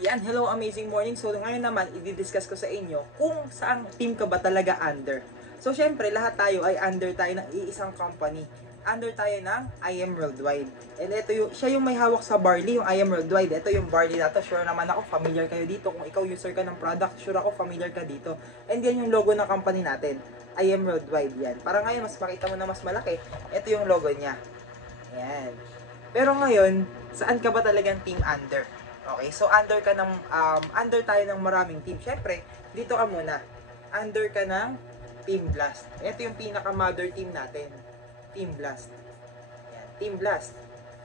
Yan, hello amazing morning. So ngayon naman, i-discuss ko sa inyo kung saang team ka ba talaga under. So syempre, lahat tayo ay under tayo ng iisang company. Under tayo ng IM Worldwide. And ito siya yung may hawak sa Barley, yung IM Worldwide. Ito yung Barley na to. Sure naman ako, familiar kayo dito. Kung ikaw user ka ng product, sure ako familiar ka dito. And yan yung logo ng company natin. IM Worldwide yan. Para ngayon, mas makita mo na mas malaki. Ito yung logo niya. Yan. Pero ngayon, saan ka ba talagang team under? Okay, so under tayo ng maraming team. Syempre, dito ka muna. Under ka ng Team Blast. Ito yung pinaka-mother team natin. Team Blast. Yan, Team Blast.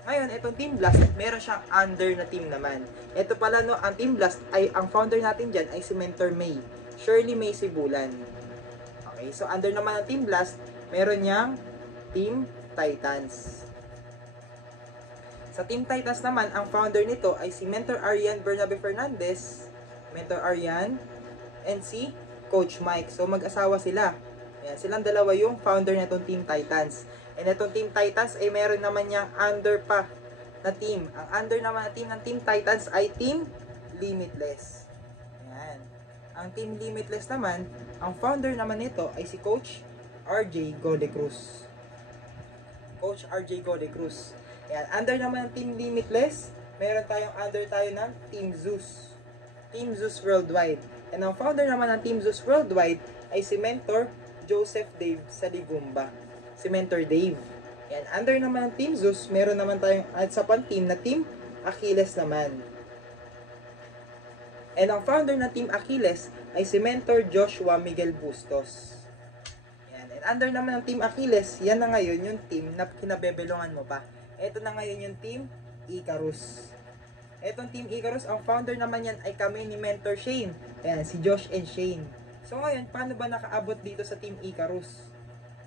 Ngayon, itong Team Blast, meron siyang under na team naman. Ito pala, no, ang Team Blast, ang founder natin dyan ay si Mentor May. Shirley May Sibulan. Okay, so under naman ng Team Blast, meron niyang Team Titans. Sa Team Titans naman, ang founder nito ay si Mentor Arian Bernabe Fernandez, Mentor Arian, and si Coach Mike. So mag-asawa sila. Ayan, silang dalawa yung founder nitong Team Titans. And itong Team Titans ay meron naman niyang under pa na team. Ang under naman na team ng Team Titans ay Team Limitless. Ayan. Ang Team Limitless naman, ang founder naman nito ay si Coach RJ Gode Cruz. Coach RJ Gode Cruz. Ayan, under naman ng Team Limitless, meron tayong under tayo ng Team Zeus. Team Zeus Worldwide. And ang founder naman ng Team Zeus Worldwide ay si Mentor Joseph Dave Saligumba. Si Mentor Dave. Ayan, under naman ng Team Zeus, meron naman tayong sa pan-team na Team Achilles naman. And ang founder ng Team Achilles ay si Mentor Joshua Miguel Bustos. Ayan, and under naman ng Team Achilles, yan na ngayon yung team na kinabebelongan mo pa. Ito na ngayon yung Team Icarus. Etong Team Icarus, ang founder naman yan ay kami ni Mentor Shane. Ayan, si Josh and Shane. So ngayon, paano ba nakaabot dito sa Team Icarus?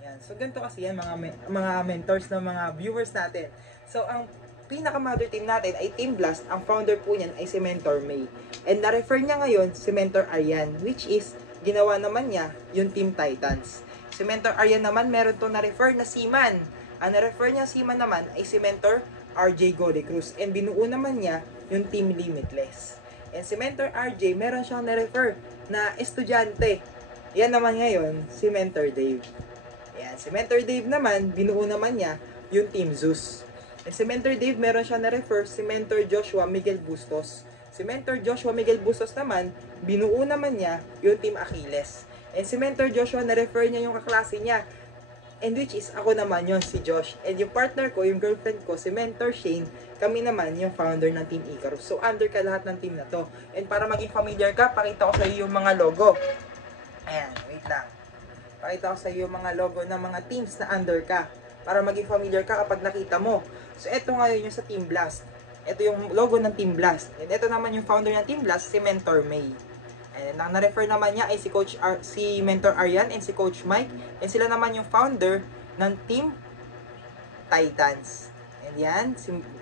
Ayan, so ganito kasi yan mga mentors ng mga viewers natin. So ang pinaka-mother team natin ay Team Blast. Ang founder po niyan ay si Mentor May. And na-refer niya ngayon si Mentor Arian, which is ginawa naman niya yung Team Titans. Si Mentor Arian naman, meron to na-refer na Seaman. Ang na-refer niya Seaman naman ay si Mentor RJ Gode Cruz. And binuo naman niya yung Team Limitless. And si Mentor RJ, meron siyang na-refer na estudyante. Yan naman ngayon, si Mentor Dave. Yan, si Mentor Dave naman, binuo naman niya yung Team Zeus. And si Mentor Dave, meron siyang na-refer si Mentor Joshua Miguel Bustos. Si Mentor Joshua Miguel Bustos naman, binuo naman niya yung Team Achilles. And si Mentor Joshua, na-refer niya yung kaklase niya. And which is, ako naman yon si Josh. And yung partner ko, yung girlfriend ko, si Mentor Shane, kami naman yung founder ng Team Icarus. So, under ka lahat ng team na to. And para maging familiar ka, pakita ko sa iyo yung mga logo. Ayan, wait lang. Pakita ko sa iyo yung mga logo ng mga teams na under ka. Para maging familiar ka kapag nakita mo. So, ito ngayon yung sa Team Blast. Ito yung logo ng Team Blast. And ito naman yung founder ng Team Blast, si Mentor May. And ang na-refer naman niya ay si Mentor Arian and si Coach Mike. And sila naman yung founder ng Team Titans. And yan,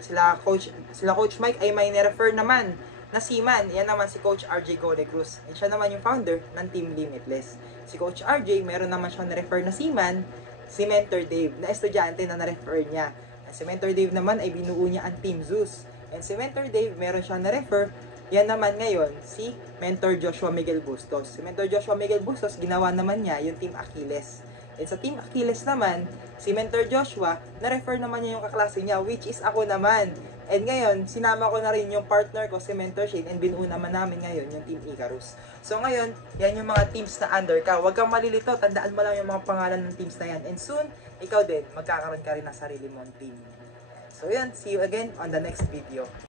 sila Coach Mike ay may na-refer naman na Seaman. Yan naman si Coach RJ Gode Cruz. And siya naman yung founder ng Team Limitless. Si Coach RJ, meron naman siya na-refer na Seaman, si Mentor Dave, na estudyante na na-refer niya. And si Mentor Dave naman ay binuo niya ang Team Zeus. And si Mentor Dave, meron siyang na-refer. Yan naman ngayon, si Mentor Joshua Miguel Bustos. Si Mentor Joshua Miguel Bustos, ginawa naman niya yung Team Achilles. And sa Team Achilles naman, si Mentor Joshua, na-refer naman niya yung kaklase niya, which is ako naman. And ngayon, sinama ko na rin yung partner ko, si Mentor Shane, and binuo naman namin ngayon yung Team Icarus. So ngayon, yan yung mga teams na under ka. Huwag kang malilito, tandaan mo lang yung mga pangalan ng teams na yan. And soon, ikaw din, magkakaroon ka rin ng sarili mong team. So yan, see you again on the next video.